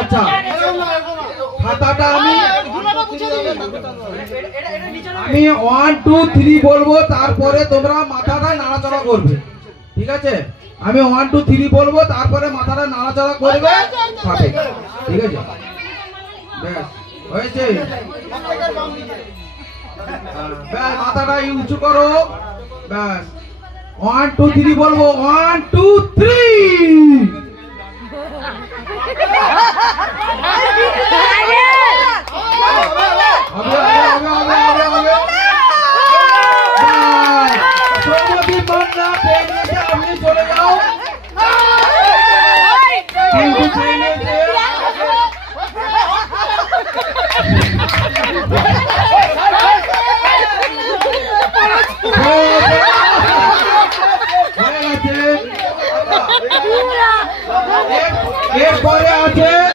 আচ্ছা খাতাটা আমি 1 2 3 বলবো, তারপরে তোমরা মাথাটা নাড়াচাড়া করবে, ঠিক আছে? আমি 1 2 3 বলবো, তারপরে মাথাটা নাড়াচাড়া করবে, খাবে, ঠিক আছে? ব্যাস হয়েছে। ব্যাস মাথাটা উঁচু করো, ব্যাস 1 2 3 বলবো, 1 2 3।